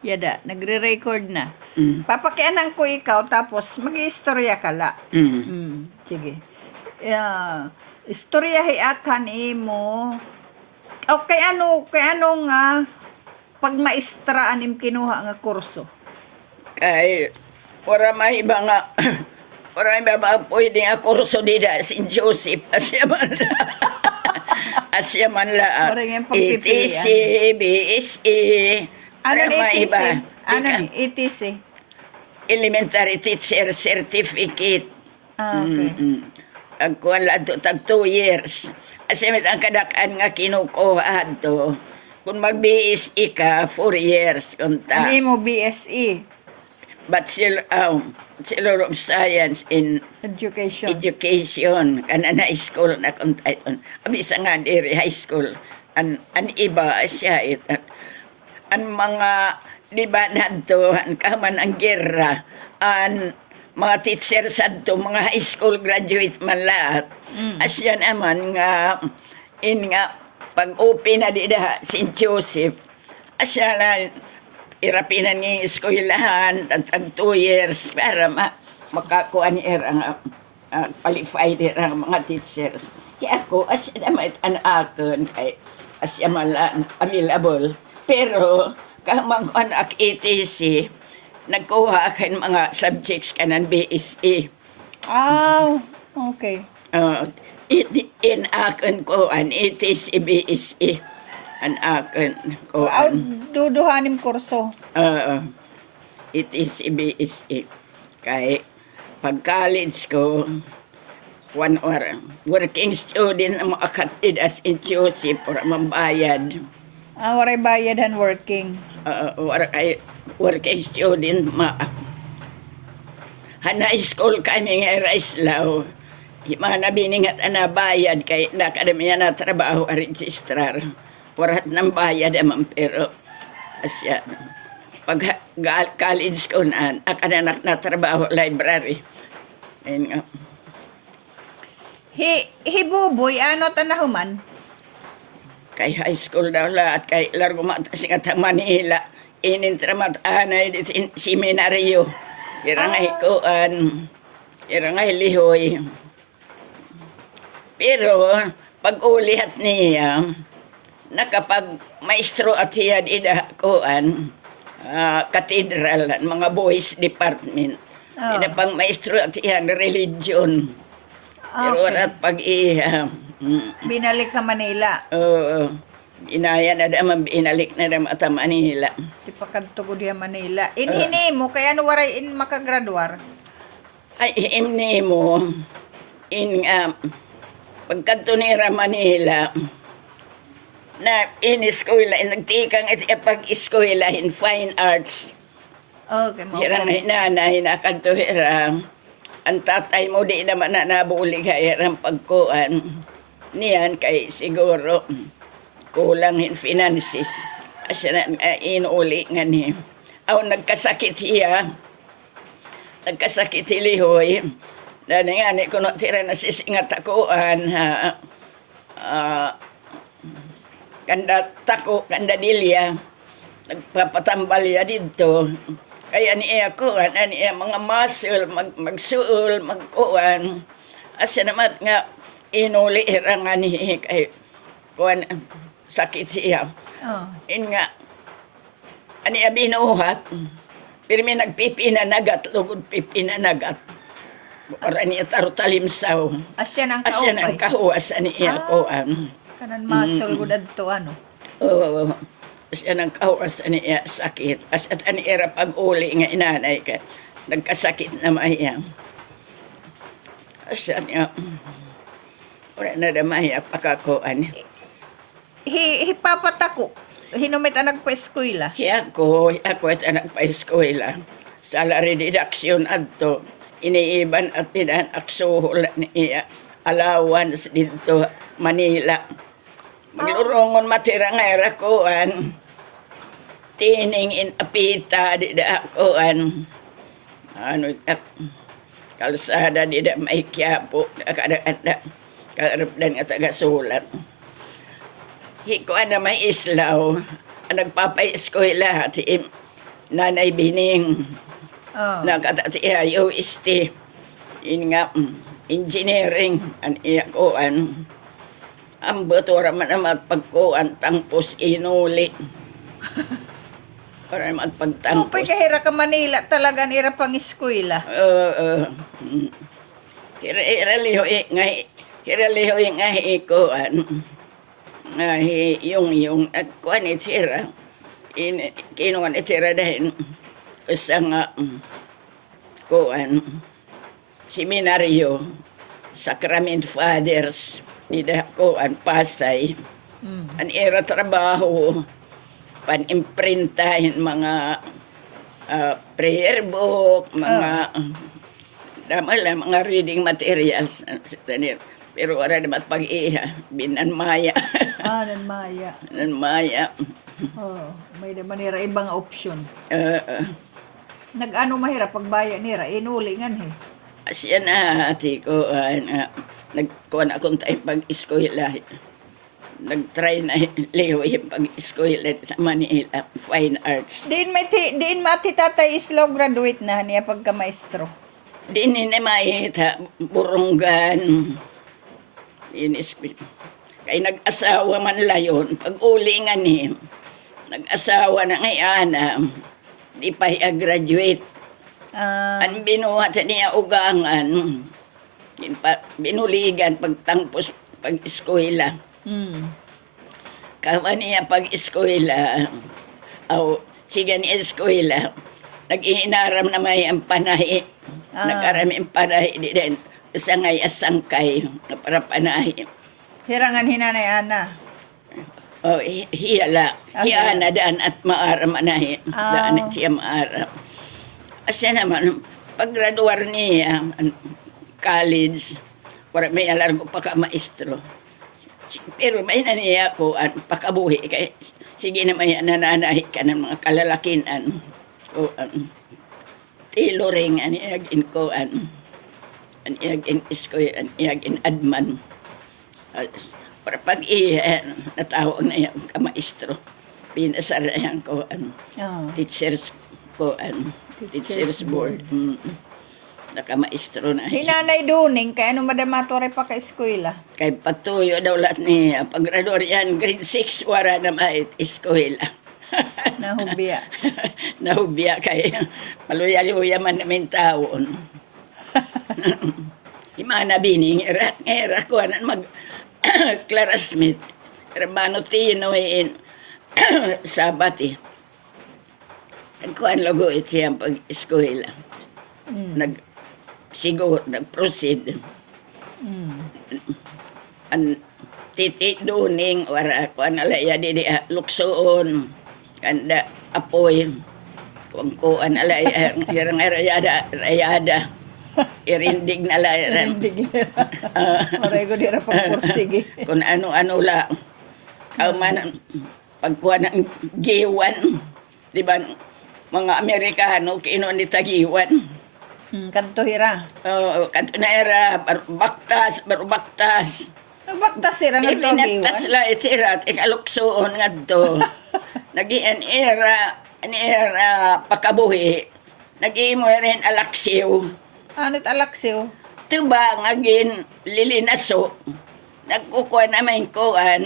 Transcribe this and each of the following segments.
Yada, nagre-record na. Mm. Papakianan ko ikaw, tapos mag-iistorya ka la. Sige. Istorya hiakan imo. O kay ano nga, pag maestra anim kinuha nga kurso. Kay, ora may iba nga, ora may iba pwede nga kurso dida St. Joseph, asya man la. Asya man la. Ora nga yung pagpipilian. ETC, BSE, Ano ni ora may ETC? iba. Ano Ika, ni ETC? Elementary Teacher Certificate. Okay. Ang kuwan lang to, tag 2 years. Asimit ang kadakan nga kinukuha to. Kung mag-BSE ka, 4 years. Kunta. Ano mo BSE? Bachelor of Science in Education. Education. Kana na school na kunta ito. Abisa nga diri high school. An iba siya ito. Ang mga di ba nadtohan kaman ang gera an mga teachers adto mga high school graduate man lahat asya naman nga nga pag-open na di da St. Joseph asya na irapinan ng eskwelahan tag 2 years para makakuha ni nga qualified ang mga teachers ako asya naman an akon kay asya man available pero kamang anak ETC, nagkuha akin mga subjects kanan BSE. Okay. In akin ko an ETC BSE. An akin ko Duduhanim kurso. ETC BSE. Kay pag-college ko, 1 hour. Working student ang makakatid as in Joseph or mambayad. Waray bayad and working. Working student hana school kami nga Raislaw mana biningat ana bayad kay nakadamiya na trabaho a registrar warat ng bayad amang pero asya pag college ko na akanak na trabaho library ayun nga Hibuboy ano tanahuman? kay high school daw lahat kay largo matasingat Manila inintramat anay di seminaryo irang hikuan irang lihoy pero pag ulihat niya nakapag maestro at siya ida kuan cathedral mga boys department pang maestro at siya religion pero at pag binalik ka Manila. Inaya na naman, inalik na naman at Manila. Di pa kadtugod diya Manila. Hini mo, kaya ano waray makagraduar? Ay, himni mo, pagkatunira Manila, na in-eskwela, nagtikang pag-eskwela in fine arts. Okay, mo. Hirang nanay na kantuhira. Ang tatay mo di naman na nabuli kaya ang pagkuhan. Niyan kay siguro kulang in finances. Asya na inuli nga ni. Nagkasakit siya. Nagkasakit si Lihoy. Dani nga ni kuno tira na sisingat takuan. Kanda tako, kanda dilya. Nagpapatambal ya dito. Kaya niya kuan, niya mga muscle, magsuol, magkuan. Asya naman nga inuli nga ni kay kuan sakit siya. Nga, aniya binuhat. Pero may nagpipinanagat, lugod pipinanagat. Para niya tarutalimsaw. Asya ng Asya ng kahuas, aniya kuan. Kanan muscle gudad to ano? Oo. Asya ng kahuas, aniya sakit. Asya aniya pag-uli nga inanay ka. Nagkasakit na maya. Asya niya. Wala na damaya pakakuan. Hipapatako. Hinumit anak pa eskwela. Ako at anak pa eskwela. Salary deduction adto. Iniiban at tinan aksuhol niya. Allowance dito Manila. Maglurongon matira nga erakuan. Tining in apita di da akuan. Kalsada di da may Quiapo. Kada karap dan nga taga-sulat. Hikuan na may islaw. Nagpapa-eskwela Nanay Bining, Oh. nakatatiya UST, yun nga, engineering, an iya kuan. Ang butura man naman pagkuan, tangpos inuli. Para naman Upay pagtangpos. kahira ka Manila talaga nira pang eskwela. Hiraliho nga kuan. Nga yung kuan itira. Kinuan itira dahil sa nga kuan. Seminaryo, Sacrament Fathers, nida kuan Pasay. An era trabaho, pan-imprintahin mga prayer book, mga damala, mga reading materials. Pero wala naman pag-iha, binanmaya. Nan Maya. Binanmaya. Oh, may naman nira ibang option. Uh, Nag-ano mahirap pagbaya nira, inuli ngan he. Asya na, ati ko, nagkuha na akong tayo pag-eskwela. Nag-try na liho yung pag-eskwela sa Manila, Fine Arts. Diin mati tatay Islaw graduate na niya pagka maestro. Di ni maita, burunggan. Kay nag-asawa man layon, pag-uli nga ni, nag-asawa na ngayon, di pa graduate. Ang binuhat niya ugangan, binuligan pagtangpos pag-eskwela. Kama niya pag-eskwela, sige ni eskwela, nag-iinaram na may ang panahi. Nag-arami ang panahi di din. Sa ngay asangkay para panahi. Hirangan hinanay Ana. Hiyala. Hiyana daan at maara manahi. Daan siya maara. Asya naman, paggraduar niya, college, para may alargo pa ka maestro. Pero may naniya ko, pakabuhi. Kaya, sige na may nananahi ka ng mga kalalakinan. O, tailoring, aniyagin ko, aniyagin iskoy, aniyagin adman. Para pag-iya, natawag na yan, kamaestro. Pinasarayan ko, teachers ko, teachers board. Nakamaestro na. Hinanay Duning, kaya ano madamato pa ka eskwela. Kay patuyo daw lahat niya. Pag-graduar yan, grade 6, wala na mait, eskwela. Nahubya. Nahubya kay maluya-luya man namin taon. Imana Bining, era ko mag classmate. Hermano Tino in Sabati. Nagkuhan lago ito pag-eskwela. Nag-proceed. An titi duning, wara ko alaya di luksoon. Kanda apoy. Kung kuan alaya, hirang rayada. Irindig na layaran. Maray ko dira pagpursige. Kung ano-ano lang. Kauman, pagkuha ng giwan. Di ba, mga Amerikano, kinuha ni tagiwan. Kanto hira. Oo, kanto na era, barubaktas. Nagbaktas sira nga to Ibinatas giwan. la itirat, ikaluksoon nga to. Nag-ian era, pakabuhi. Nag-iimo rin alaksiw. Anit alaksiw. Tuba nga gin lilinaso. Nagkukuha naman kuan.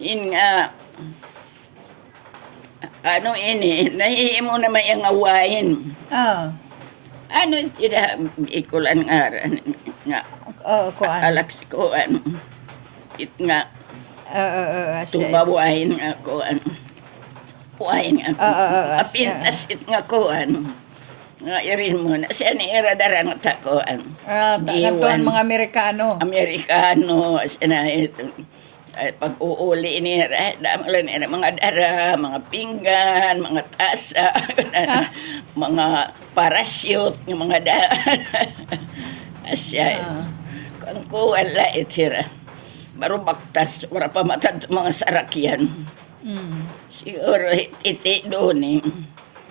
In nga, ano ini, nahihimo naman yung awain. Ano tida ikulan nga Kuan. alaksi kuan. It nga, Siya. tubawain nga kuan. Wain nga. Apintas it nga kuan. Nga irin mo na. Siya ni Iradara nga ta kuan. Nagtuan mga Amerikano. Amerikano, na ito. Pag-uuli ni damalan ni mga dara, mga pinggan, mga tasa, mga parachute, yung mga daan. Asya. Kung kuwan la itira. Barubaktas, wala pa matad mga sarakyan. Siguro iti doon eh.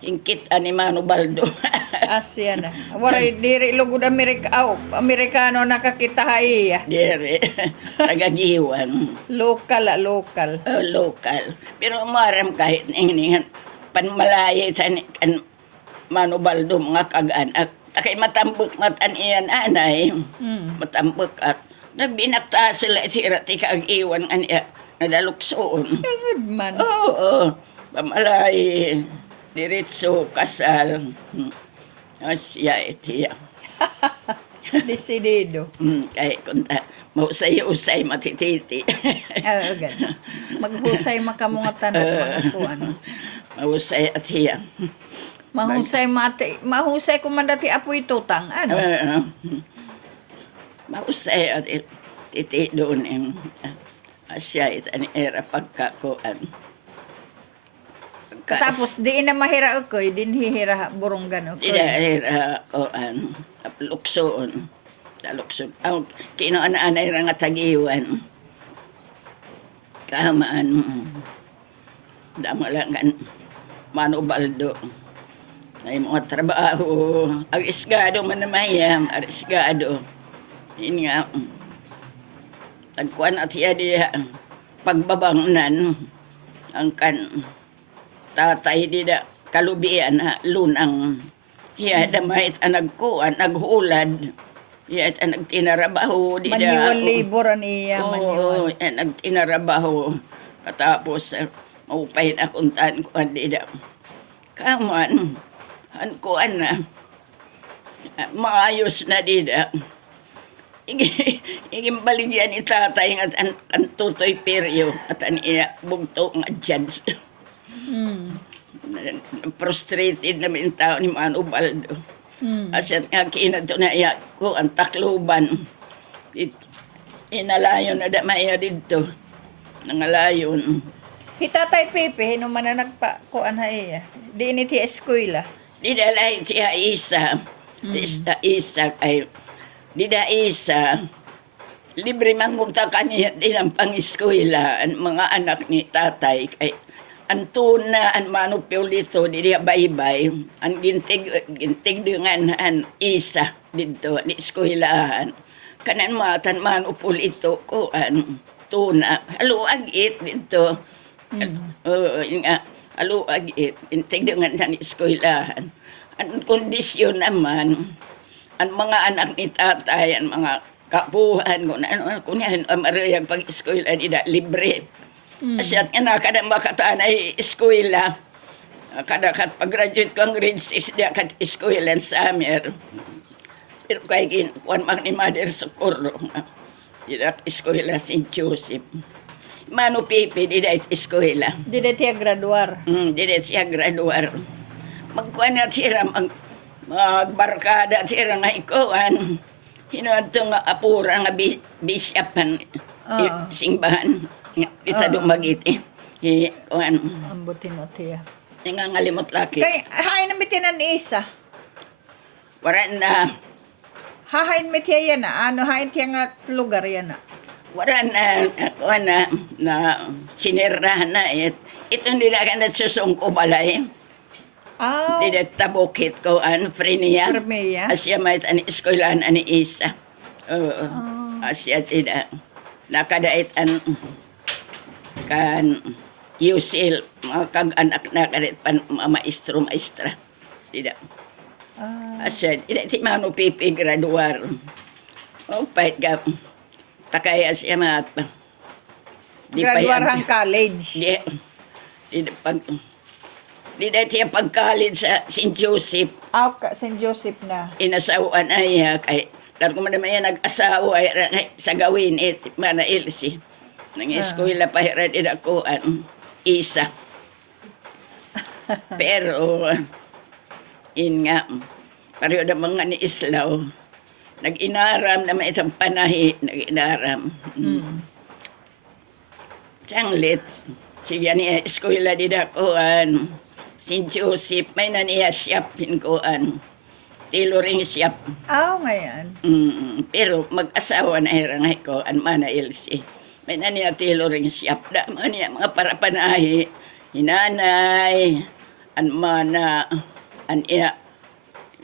Ingkit ani Mano Baldo. Asya na. Waray diri lugod Amerikano nakakita haiya. Dere, tagagiwan. Local. Local. Pero maram kahit ningan panmalay sa kan Manubaldo mga kag-anak. Takay matambok matan iyan anay. Matambok at nagbinakta sila sira ti kag-iwan anya nadaluksoon. Good man. Oo. Pamalay. Diretso kasal. Asya itiya. Desidido. Kay kunta mausay-usay matititi. Gan. Maghusay makamungatan at mga kuan. Mausay at hiya. Mahusay kumandati apoy tutang. Ano? Mausay at titi doon yung asya it ani era pagkakuan. Tapos di na mahira ukoy, din hihira burunggan ukoy. Ida era kuan luksoon. Dalukson. Ang kinoan-anay ra nga tagiwan. Kahamaan. Damo lang kan Manubaldo. Ay mga trabaho. Ang isgado man namayam. Ang isgado. Yun nga. Tagkuan at siya diya. Pagbabangnan. Ang kan tatay diya. Kalubian ha. Lunang. Hiya damay at nagkuan. Naghulad. Hiya at nagtinarabaho diya. Manual labor an iya. Oo. Manual. Nagtinarabaho. Katapos. Maupay na kuntaan ko diya. Kaman. An kuan na. Maayos na dida. Iging baligyan ni tatay at ang tutoy peryo at ang iya bugto nga judge. Frustrated na yung tao ni Manubaldo. Asya nga kinato na iya ko ang takluban. Inalayon na damaya dito. Nangalayon. Hitatay Pepe, hinuman na nagpakuan ha iya. Di ini ti eskwela. Di dalay siya isa. Isa ay di da isa. Libre mangunta kaniya din ang pang-eskwela ang mga anak ni tatay kay antuna an manupiolito di dia baybay ang gintig dengan an isa dito ni eskwelahan kanan matan manupiolito ko an tuna haluag it dito. Nga haluag it gintig dengan an eskwelahan. Ang kondisyon naman ang mga anak ni tatay ang mga kabuhan ko na ano kunyan amarayag pag eskwela di da libre. Asyat nga na kada makataan ay eskwela. Kada kat pag-graduate ko ang grade 6 di kat eskwela sa summer. Pero kay kuan mag ni Mother Socorro. Di da eskwela St. Joseph. Mano Pipi di da eskwela. Di da tiya graduar. Di da siya graduar. Magkuan na siya magbarkada siya nga ikuan. Hinuadto nga apura nga bisyapan simbahan. Isa dumagiti. Kuan. Ambutin o tiya. Nga ngalimot laki. Kay hain na mitinan isa. Wala na. Hahain mi tiya yan na. Ano hain tiya nga lugar yan na. Wala na. Kuan na sinirahan na. Ito hindi na ka nasusungko balay. Ah, Hindi tabukit ko an freniya. Armeya. Asya may ani eskwelahan ani isa. Oo. Asya tidak. Nakadait an kan UCL mga kag-anak na karit pan maestro maestra. Tidak. Asya tidak si Mano Pipi graduar. Oh, pait ka. Takay asya mat. Graduar hang college. Di pag di dahil pag-college sa St. Joseph. St. Joseph na. Inasawaan ay kay dar ko man naman nag-asawa ay sa gawin mana Elsie. Nang eskwela pa hirad ako isa. Pero in nga pareho na mga ni Islaw nag-inaram na may isang panahi nag-inaram. Sanglit siya ni eskwela di ako St. Joseph, may naniya shop pinkuan. Tailoring shop. Ngayon. Pero mag-asawa na hirangay ko, an mana Elsie. May naniya tailoring shop. Da man niya mga parapanahi. Hinanay, an mana, an iya,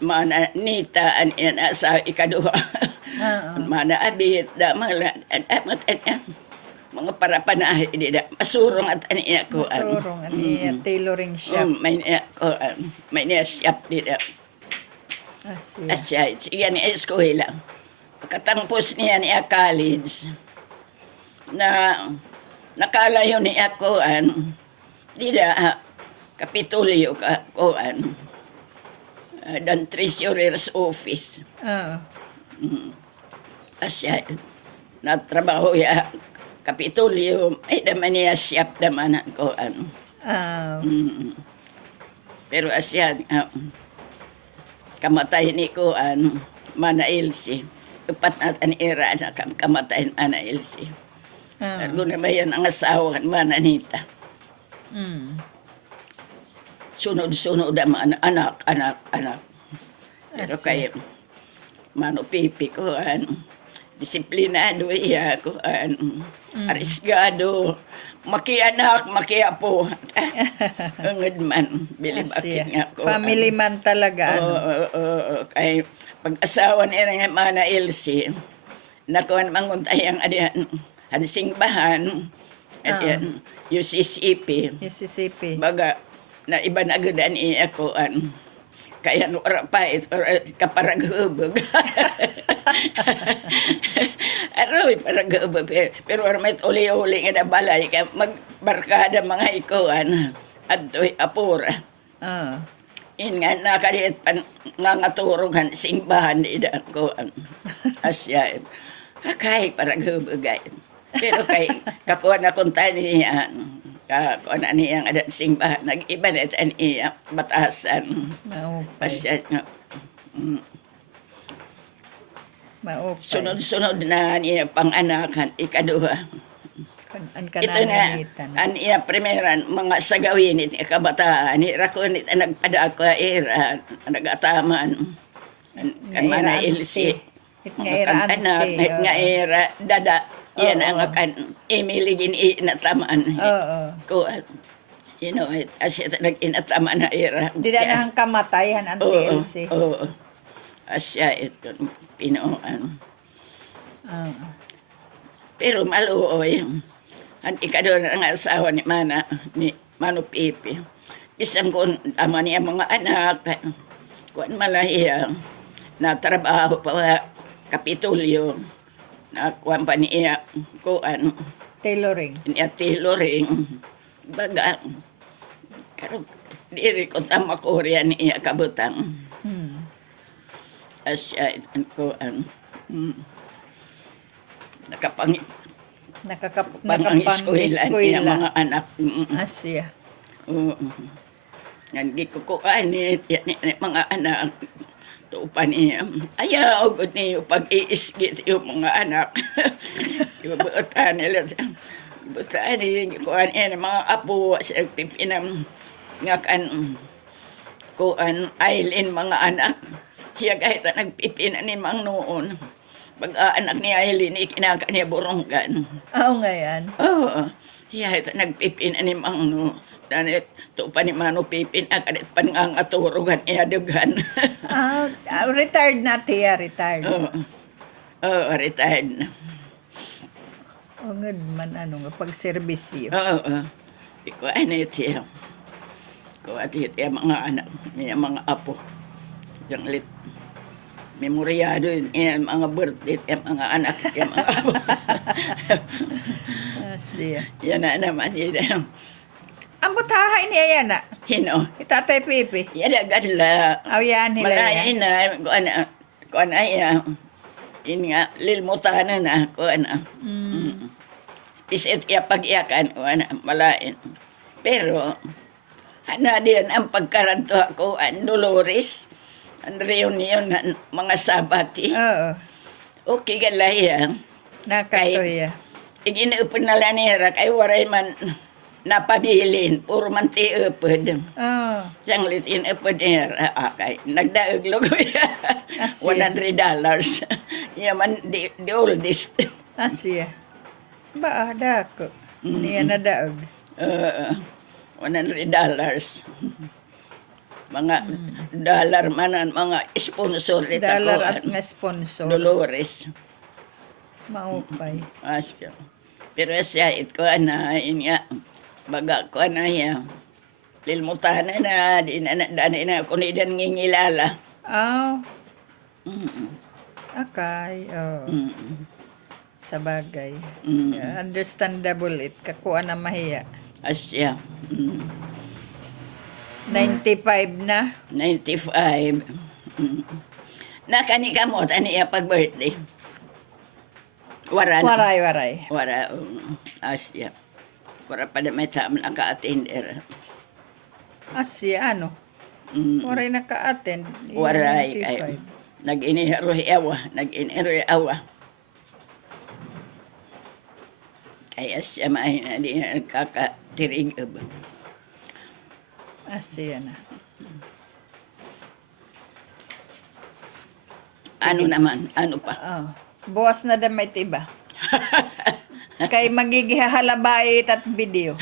mana Nita, an iya na sa ikaduha. An mana Abit, da mga, mga parapanahe dida masurong at aniya ko Masurong ang iya tailoring shop. may niya ko may niya shop dida Asya. asya siya ni eskwela pagkatapos niya niya college na nakalayo ni ako dida Kapitolyo ka koan dan treasurer's office Oo. asya natrabaho ya Kapitolyo ay naman niya shop naman ako pero asya kamatay ni ko Mana Ilse upat natin era na kamatay Mana Ilse Argo na ba yan ang asawa kan Mana Nita sunod-sunod ang anak pero kay Mano Pipi ko disiplinado iya ko arisgado makianak makiapo angad man bilib akin nga ko Family man talaga. kay pag-asawa ni nga Mana Ilse nakuan manguntay ang adian hansingbahan adian UCCP Mississippi. baga na iba na gadan iya ko kaya no rapait or kaparaghubog. Aroy paraghubog pero may uli-uli nga na balay ka magbarkada mga ikuan adtoy apura. In nga nakaliit pan nga ngaturugan simbahan ida ko asya. Akay paraghubog pero kay kakuha na kung taniyan kung ano niyang adat simbahan, nag-iba na sa niya batasan. Maupay. Pasya nga. Maupay. Sunod-sunod na niya pang-anakan, ikaduha. Ang Ito na, ang iya primeran, mga sagawin iti kabataan, irakunit ang nagpada ko era, nagataman. Kan Mana Ilse. Nga era anak, nga era, dada. Yan ang kan imiligin inatamaan. Ko asya nag-inatamaan na era. Di na nang kamatayan ang TLC. Oo. Asya ito pinoan. Pero maluoy. Ang ikadon ang asawa ni Mano Pipi. Isang kun tama niya mga anak. Kuan malahiya. Natrabaho pa Kapitolyo. Nakuha pa niya kuan Tailoring. niya tailoring baga karong diri ko tama Korea niya kabutang asya kuan nakapang eskwela niya mga anak Asya. Ngan gikukuan ni mga anak tupan niya. Ayaw, good niyo pag-iisgit yung mga anak. Ibubutan nila. Ibubutan niya, kuhan niya, mga apo, sa pipinam, nga kan, kuhan, Aileen, mga anak. Hiya kahit nagpipinan ni Mang noon. Pag-anak ni Aileen, ikinaka niya burunggan. Oo nga yan. Oo. Hiya kahit nagpipinan ni Mang noon. Danit to pa ni Mano Pipin akadet panangaturugan iya dugan. Retired na tiya, retired. Retired na. Ngad man nga pagserbisyo. Iko ani tiya. Ko ati tiya mga anak, mga apo. Yang lit memoryado yan mga birthday yung mga anak yung mga apo. Asya. Yan na naman yun. Ang butahay niya yan na. Hino. Itatay Pipi. Yan agad la. Yan nila Malayan yan. na. Kuan ay. Yun nga. Lilmutanan na. Kuan na. Isit iya pag-iyakan. Kuan na. Malayan. Pero. Hana din ang pagkaranto ako. Ang Dolores. Ang reunion ng mga sabati. Oo. Okay galaya. Nakatoya. Iginuupod na lanira. Kay waray man. Napabilin, puro man ti upod. Siyang litin upod niya, akay. Nagdaog logo ya. $100. Yaman, the oldest. Asya. Ba, dako. Niya na daog. $100. Mga dollar manan, mga sponsor ito Dollar at nga sponsor. Dolores. Maupay. Asya. Pero siya, ito na, yun nga, baga ko na ya. Lilmutan na, di na ako ni dan ngingilala. Oh, Mm, okay. Oh, mm, sa bagay. mm. Yeah, understandable it. Kakuha na mahiya. Asya, 95 na. 95. Mm. Nakani kamot, ani iya pag-birthday. Wara na. Waray. Wara, asya. Wara pa na may tama naka-attender. Asya, ano? Mm. Waray naka-attend. Waray, 95. ay, nag-iniroy awa. Kaya siya may na di na nagkakatirig. Asya na. Ano naman, ano pa? Oh. Buwas na damit iba. Kay magigihalabait at video.